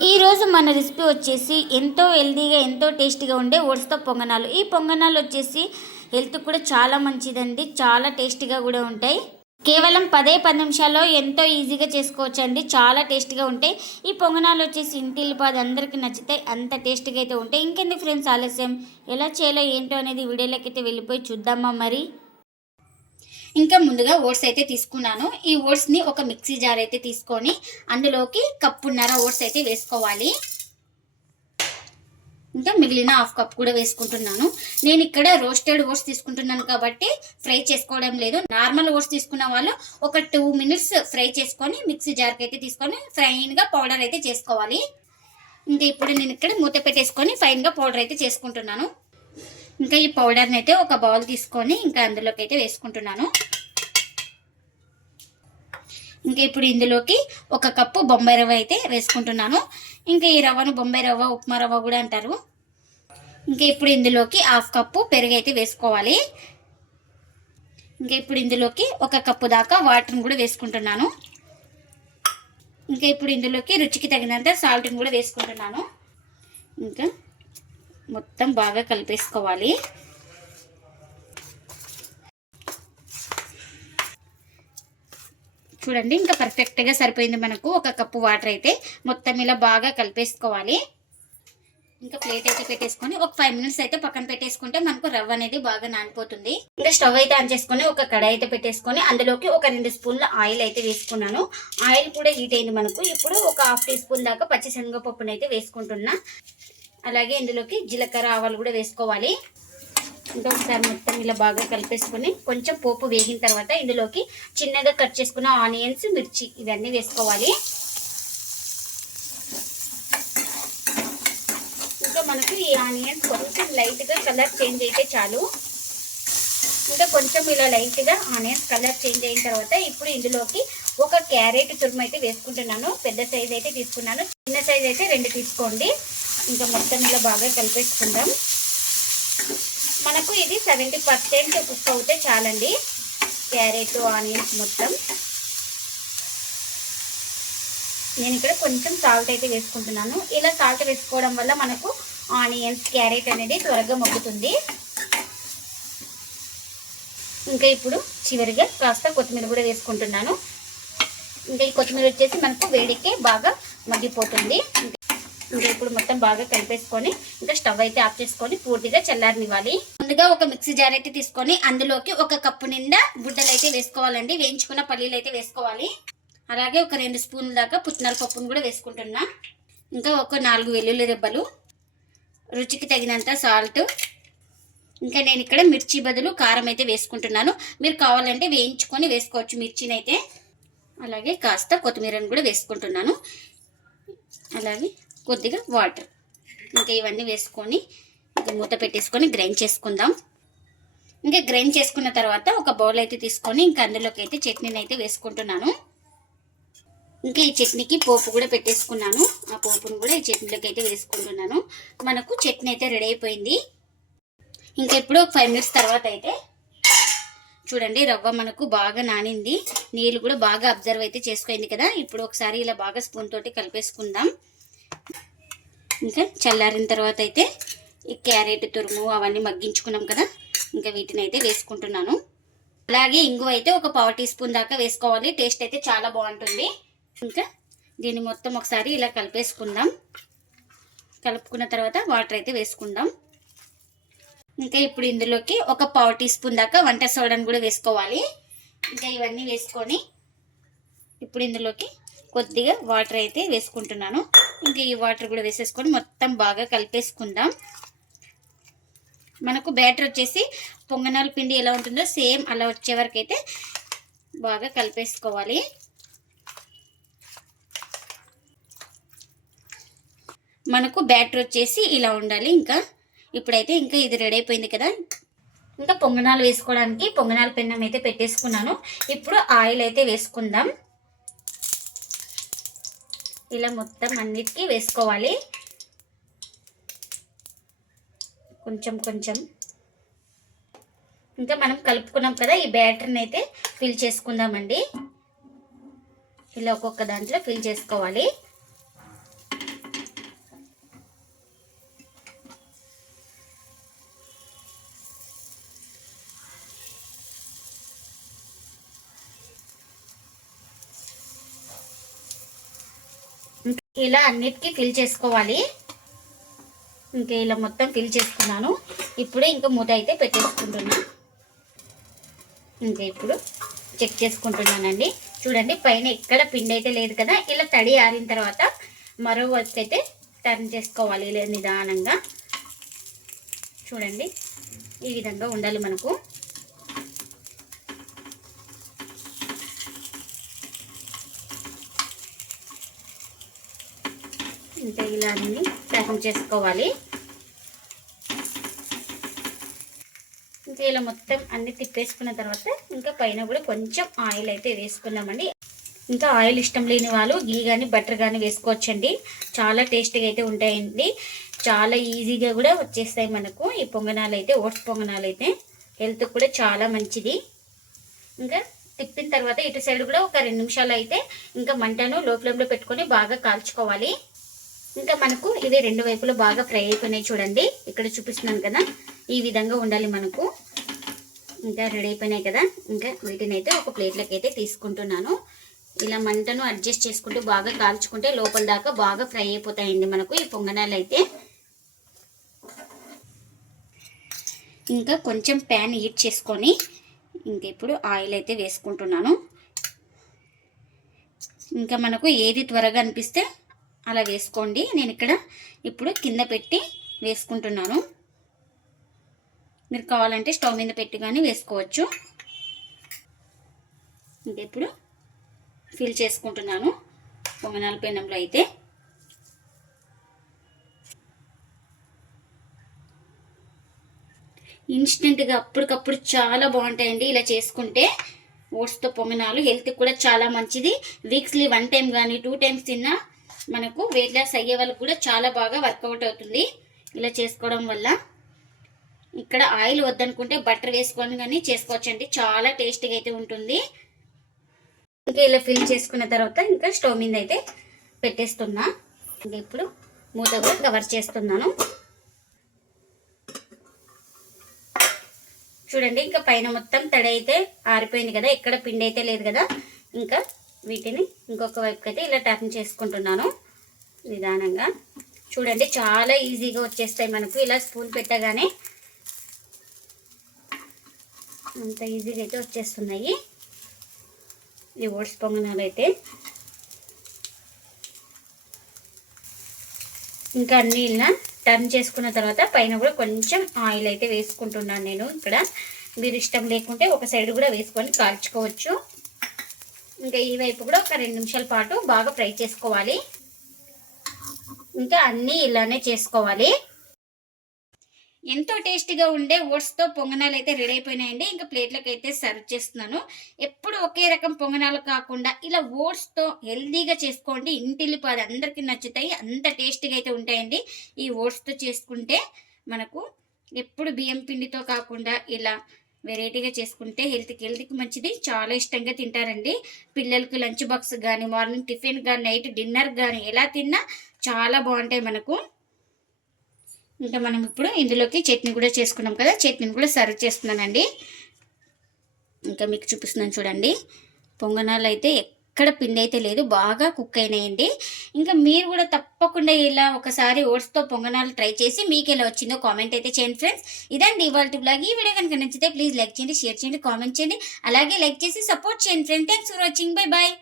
ఈరోజు మన రెసిపీ వచ్చేసి ఎంతో హెల్తీగా ఎంతో టేస్టీగా ఉండే ఓట్స్తో పొంగనాలు. ఈ పొంగనాలు వచ్చేసి హెల్త్ కూడా చాలా మంచిదండి. చాలా టేస్టీగా కూడా ఉంటాయి. కేవలం పదే పది నిమిషాల్లో ఎంతో ఈజీగా చేసుకోవచ్చు అండి చాలా టేస్టీగా ఉంటాయి. ఈ పొంగనాలు వచ్చేసి ఇంటిల్లి పాది అందరికీ నచ్చితే అంత టేస్టీగా అయితే ఉంటాయి. ఇంకెందుకు ఫ్రెండ్స్ ఆలస్యం? ఎలా చేయాలో ఏంటో అనేది వీడియోలోకి అయితే వెళ్ళిపోయి చూద్దామా మరి? ఇంకా ముందుగా ఓట్స్ అయితే తీసుకున్నాను. ఈ ఓట్స్ని ఒక మిక్సీ జార్ అయితే తీసుకొని అందులోకి కప్పున్నర ఓట్స్ అయితే వేసుకోవాలి. ఇంకా మిగిలిన హాఫ్ కప్ కూడా వేసుకుంటున్నాను. నేను ఇక్కడ రోస్టెడ్ ఓట్స్ తీసుకుంటున్నాను కాబట్టి ఫ్రై చేసుకోవడం లేదు. నార్మల్ ఓట్స్ తీసుకున్న వాళ్ళు ఒక టూ మినిట్స్ ఫ్రై చేసుకొని మిక్సీ జార్కి అయితే తీసుకొని ఫైన్గా పౌడర్ అయితే చేసుకోవాలి. ఇంకా ఇప్పుడు నేను ఇక్కడ మూత పెట్టేసుకొని ఫైన్గా పౌడర్ అయితే చేసుకుంటున్నాను. ఇంకా ఈ పౌడర్ని అయితే ఒక బౌల్ తీసుకొని ఇంకా అందులోకి అయితే వేసుకుంటున్నాను. ఇంకా ఇప్పుడు ఇందులోకి ఒక కప్పు బొంబాయి రవ్వ అయితే వేసుకుంటున్నాను. ఇంకా ఈ రవ్వను బొంబాయి రవ్వ ఉప్మా రవ్వ కూడా అంటారు. ఇంకా ఇప్పుడు ఇందులోకి హాఫ్ కప్పు పెరుగు అయితే వేసుకోవాలి. ఇంకా ఇప్పుడు ఇందులోకి ఒక కప్పు దాకా వాటర్ని కూడా వేసుకుంటున్నాను. ఇంకా ఇప్పుడు ఇందులోకి రుచికి తగినంత సాల్ట్ని కూడా వేసుకుంటున్నాను. ఇంకా మొత్తం బాగా కలిపేసుకోవాలి. చూడండి ఇంకా పర్ఫెక్ట్గా సరిపోయింది మనకు. ఒక కప్పు వాటర్ అయితే మొత్తం ఇలా బాగా కలిపేసుకోవాలి. ఇంకా ప్లేట్ అయితే పెట్టేసుకొని ఒక ఫైవ్ మినిట్స్ అయితే పక్కన పెట్టేసుకుంటే మనకు రవ్వ అనేది బాగా నానిపోతుంది. ఇంకా స్టవ్ అయితే ఆన్ చేసుకొని ఒక కడాయి అయితే పెట్టేసుకొని అందులోకి ఒక రెండు స్పూన్ల ఆయిల్ అయితే వేసుకున్నాను. ఆయిల్ కూడా హీట్ అయింది మనకు. ఇప్పుడు ఒక హాఫ్ టీ స్పూన్ దాకా పచ్చిశనగపప్పును అయితే వేసుకుంటున్నా. అలాగే ఇందులోకి జీలకర్ర ఆవాలు కూడా వేసుకోవాలి. ఇంకొకసారి మొత్తం ఇలా బాగా కలిపేసుకొని కొంచెం పోపు వేగిన తర్వాత ఇందులోకి చిన్నగా కట్ చేసుకున్న ఆనియన్స్ మిర్చి ఇవన్నీ వేసుకోవాలి. ఇంకా మనకు ఈ ఆనియన్స్ కొంచెం లైట్గా కలర్ చేంజ్ అయితే చాలు. ఇంకా కొంచెం ఇలా లైట్గా ఆనియన్స్ కలర్ చేంజ్ అయిన తర్వాత ఇప్పుడు ఇందులోకి ఒక క్యారెట్ తురుము అయితే వేసుకుంటున్నాను. పెద్ద సైజ్ అయితే తీసుకున్నాను. చిన్న సైజ్ అయితే రెండు తీసుకోండి. ఇంకా మొత్తం ఇలా బాగా కలిపేసుకుందాం. మనకు ఇది సెవెంటీ పర్సెంట్ కుక్ అవుతే చాలండి. క్యారెట్ ఆనియన్స్ మొత్తం. నేను ఇక్కడ కొంచెం సాల్ట్ అయితే వేసుకుంటున్నాను. ఇలా సాల్ట్ వేసుకోవడం వల్ల మనకు ఆనియన్స్ క్యారెట్ అనేది త్వరగా మొగ్గుతుంది. ఇంకా ఇప్పుడు చివరిగా కాస్త కొత్తిమీర కూడా వేసుకుంటున్నాను. ఇంకా ఈ కొత్తిమీర వచ్చేసి మనకు వేడికే బాగా మగ్గిపోతుంది. ఇంకా ఇప్పుడు మొత్తం బాగా కలిపేసుకొని ఇంకా స్టవ్ అయితే ఆఫ్ చేసుకొని పూర్తిగా చల్లారనివ్వాలి. ముందుగా ఒక మిక్సీ జార్ అయితే తీసుకొని అందులోకి ఒక కప్పు నిండా గుడ్డలు అయితే వేసుకోవాలండి. వేయించుకున్న పల్లీలు అయితే వేసుకోవాలి. అలాగే ఒక రెండు స్పూన్ల దాకా పుట్నాల పప్పును కూడా వేసుకుంటున్నా. ఇంకా ఒక నాలుగు వెల్లుల్లి రెబ్బలు రుచికి తగినంత సాల్ట్. ఇంకా నేను ఇక్కడ మిర్చి బదులు కారం అయితే వేసుకుంటున్నాను. మీరు కావాలంటే వేయించుకొని వేసుకోవచ్చు మిర్చిని అయితే అలాగే కాస్త కొత్తిమీరను కూడా వేసుకుంటున్నాను. అలాగే కొద్దిగా వాటర్. ఇంకా ఇవన్నీ వేసుకొని మూత పెట్టేసుకొని గ్రైండ్ చేసుకుందాం. ఇంకా గ్రైండ్ చేసుకున్న తర్వాత ఒక బౌల్ అయితే తీసుకొని ఇంకా అందులోకి అయితే చట్నీని అయితే వేసుకుంటున్నాను. ఇంకా ఈ చట్నీకి పోపు కూడా పెట్టేసుకున్నాను. ఆ పోపును కూడా ఈ చట్నీలోకి అయితే వేసుకుంటున్నాను. మనకు చట్నీ అయితే రెడీ అయిపోయింది. ఇంకా ఇప్పుడు ఒక ఫైవ్ మినిట్స్ తర్వాత అయితే చూడండి రవ్వ మనకు బాగా నానింది. నీళ్ళు కూడా బాగా అబ్జర్వ్ అయితే చేసుకోయింది కదా. ఇప్పుడు ఒకసారి ఇలా బాగా స్పూన్ తోటి కలిపేసుకుందాం. ఇంకా చల్లారిన తర్వాత అయితే ఈ క్యారెట్ తురుము అవన్నీ మగ్గించుకున్నాం కదా. ఇంకా వీటిని అయితే వేసుకుంటున్నాను. అలాగే ఇంగువ అయితే ఒక పావు టీ స్పూన్ దాకా వేసుకోవాలి. టేస్ట్ అయితే చాలా బాగుంటుంది. ఇంకా దీన్ని మొత్తం ఒకసారి ఇలా కలిపేసుకుందాం. కలుపుకున్న తర్వాత వాటర్ అయితే వేసుకుందాం. ఇంకా ఇప్పుడు ఇందులోకి ఒక పావు టీ స్పూన్ దాకా వంట సోడాను కూడా వేసుకోవాలి. ఇంకా ఇవన్నీ వేసుకొని ఇప్పుడు ఇందులోకి కొద్దిగా వాటర్ అయితే వేసుకుంటున్నాను. ఇంకా ఈ వాటర్ కూడా వేసేసుకొని మొత్తం బాగా కలిపేసుకుందాం. మనకు బ్యాటర్ వచ్చేసి పొంగనాల పిండి ఎలా ఉంటుందో సేమ్ అలా వచ్చే వరకు అయితే బాగా కలిపేసుకోవాలి. మనకు బ్యాటర్ వచ్చేసి ఇలా ఉండాలి ఇంకా. ఇప్పుడైతే ఇంకా ఇది రెడీ అయిపోయింది కదా. ఇంకా పొంగనాలు వేసుకోవడానికి పొంగనాల పెన్నం అయితే పెట్టేసుకున్నాను. ఇప్పుడు ఆయిల్ అయితే వేసుకుందాం. ఇలా మొత్తం అన్నిటికీ వేసుకోవాలి. కొంచెం కొంచెం. ఇంకా మనం కలుపుకున్నాం కదా ఈ బ్యాటర్ని అయితే ఫిల్ చేసుకుందామండి. ఇలా ఒక్కొక్క దాంట్లో ఫిల్ చేసుకోవాలి. ఇలా అన్నిటికీ ఫిల్ చేసుకోవాలి. ఇంకా ఇలా మొత్తం ఫిల్ చేసుకున్నాను. ఇప్పుడే ఇంకా మూత అయితే పెట్టేసుకుంటున్నాను ఇంకా ఇప్పుడు చెక్ చేసుకుంటున్నానండి. చూడండి పైన ఎక్కడ పిండి అయితే లేదు కదా ఇలా తడి ఆరిన తర్వాత మరో వైపు అయితే టర్న్ చేసుకోవాలి ఇలా నిదానంగా. చూడండి ఈ విధంగా ఉండాలి మనకు. ఇంకా ఇలా అన్ని ప్యాకింగ్ చేసుకోవాలి. ఇంకా ఇలా మొత్తం అన్ని తిప్పేసుకున్న తర్వాత ఇంకా పైన కూడా కొంచెం ఆయిల్ అయితే వేసుకున్నామండి ఇంకా ఆయిల్ ఇష్టం లేని వాళ్ళు గీ కానీ బటర్ కానీ వేసుకోవచ్చండి. చాలా టేస్టీగా అయితే ఉంటాయండి. చాలా ఈజీగా కూడా వచ్చేస్తాయి మనకు. ఈ పొంగనాలు అయితే ఓట్స్ పొంగనాలు అయితే హెల్త్ కూడా చాలా మంచిది. ఇంకా తిప్పిన తర్వాత ఇటు సైడ్ కూడా ఒక రెండు నిమిషాలు అయితే ఇంకా మంటను లో ఫ్లేమ్లో పెట్టుకొని బాగా కాల్చుకోవాలి. ఇంకా మనకు ఇది రెండు వైపులు బాగా ఫ్రై అయిపోయినాయి చూడండి. ఇక్కడ చూపిస్తున్నాను కదా. ఈ విధంగా ఉండాలి మనకు. ఇంకా రెడీ అయిపోయినాయి కదా. ఇంకా వీటిని అయితే ఒక ప్లేట్లోకి అయితే తీసుకుంటున్నాను. ఇలా మంటను అడ్జస్ట్ చేసుకుంటూ బాగా కాల్చుకుంటే లోపల దాకా బాగా ఫ్రై అయిపోతాయండి మనకు ఈ పొంగనాలు అయితే. ఇంకా కొంచెం ప్యాన్ హీట్ చేసుకొని ఇంకా ఇప్పుడు ఆయిల్ అయితే వేసుకుంటున్నాను. ఇంకా మనకు ఏది త్వరగా అనిపిస్తే అలా వేసుకోండి. నేను ఇక్కడ ఇప్పుడు కింద పెట్టి వేసుకుంటున్నాను. మీరు కావాలంటే స్టవ్ మీద పెట్టి కానీ వేసుకోవచ్చు. ఇంకా ఇప్పుడు ఫిల్ చేసుకుంటున్నాను. పొంగనాల పెనంలో అయితే. ఇన్స్టెంట్గా అప్పటికప్పుడు చాలా బాగుంటాయండి ఇలా చేసుకుంటే. ఓట్స్తో పొంగనాలు హెల్త్కి కూడా చాలా మంచిది. వీక్స్లీ వన్ టైం కానీ టూ టైమ్స్ తిన్నా మనకు వెయిట్ లాస్ అయ్యే వాళ్ళకి కూడా చాలా బాగా వర్కౌట్ అవుతుంది. ఇలా చేసుకోవడం వల్ల. ఇక్కడ ఆయిల్ వద్దనుకుంటే బటర్ వేసుకొని కానీ చేసుకోవచ్చండి. చాలా టేస్టీగా అయితే ఉంటుంది. ఇంకా ఇలా ఫిల్ చేసుకున్న తర్వాత ఇంకా స్టవ్ మీద అయితే పెట్టేస్తున్నా. ఇంకా ఇప్పుడు మూత కూడా కవర్ చేస్తున్నాను. చూడండి ఇంకా పైన మొత్తం తడి అయితే ఆరిపోయింది కదా. ఎక్కడ పిండి అయితే లేదు కదా. ఇంకా వీటిని ఇంకొక వైపుకి అయితే ఇలా టర్న్ చేసుకుంటున్నాను. నిదానంగా. చూడండి చాలా ఈజీగా వచ్చేస్తాయి మనకు. ఇలా స్పూన్ పెట్టగానే అంత ఈజీగా అయితే వచ్చేస్తున్నాయి. ఈ ఓట్స్ పొంగనాలు అయితే ఇంకా అన్ని ఇలా టర్న్ చేసుకున్న తర్వాత పైన కూడా కొంచెం ఆయిల్ అయితే వేసుకుంటున్నాను నేను ఇక్కడ. మీరు ఇష్టం లేకుంటే ఒక సైడ్ కూడా వేసుకొని కాల్చుకోవచ్చు. ఇంకా ఈ వైపు కూడా ఒక రెండు నిమిషాల పాటు బాగా ఫ్రై చేసుకోవాలి. ఇంకా అన్నీ ఇలానే చేసుకోవాలి. ఎంతో టేస్టీగా ఉండే ఓట్స్తో పొంగనాలు అయితే రెడీ అయిపోయినాయండి. ఇంకా ప్లేట్లకు అయితే సర్వ్ చేస్తున్నాను. ఎప్పుడు ఒకే రకం పొంగనాలు కాకుండా ఇలా ఓట్స్తో హెల్దీగా చేసుకోండి. ఇంటిల్లిపాది అందరికీ నచ్చుతాయి. అంత టేస్టీగా అయితే ఉంటాయండి. ఈ ఓట్స్తో చేసుకుంటే మనకు ఎప్పుడు బియ్యం పిండితో కాకుండా ఇలా వెరైటీగా చేసుకుంటే హెల్త్కి హెల్త్కి మంచిది. చాలా ఇష్టంగా తింటారండి. పిల్లలకి లంచ్ బాక్స్ కానీ మార్నింగ్ టిఫిన్ కానీ నైట్ డిన్నర్ కానీ ఎలా తిన్నా చాలా బాగుంటాయి మనకు. ఇంకా మనం ఇప్పుడు ఇందులోకి చట్నీ కూడా చేసుకున్నాం కదా చట్నీని కూడా సర్వ్ చేస్తున్నానండి. ఇంకా మీకు చూపిస్తున్నాను చూడండి. పొంగనాలు అయితే ఎక్కడ పిండి అయితే లేదు బాగా కుక్ అయినాయండి. ఇంకా మీరు కూడా తప్పకుండా ఇలా ఒకసారి ఓట్స్తో పొంగనాలు ట్రై చేసి మీకు ఎలా వచ్చిందో కామెంట్ అయితే చేయండి ఫ్రెండ్స్. ఇదండి ఇవాళ బ్లాగ్ ఈ వీడియో కనుక నచ్చితే ప్లీజ్ లైక్ చేయండి షేర్ చేయండి కామెంట్ చేయండి. అలాగే లైక్ చేసి సపోర్ట్ చేయండి friend thanks for watching. Bye bye.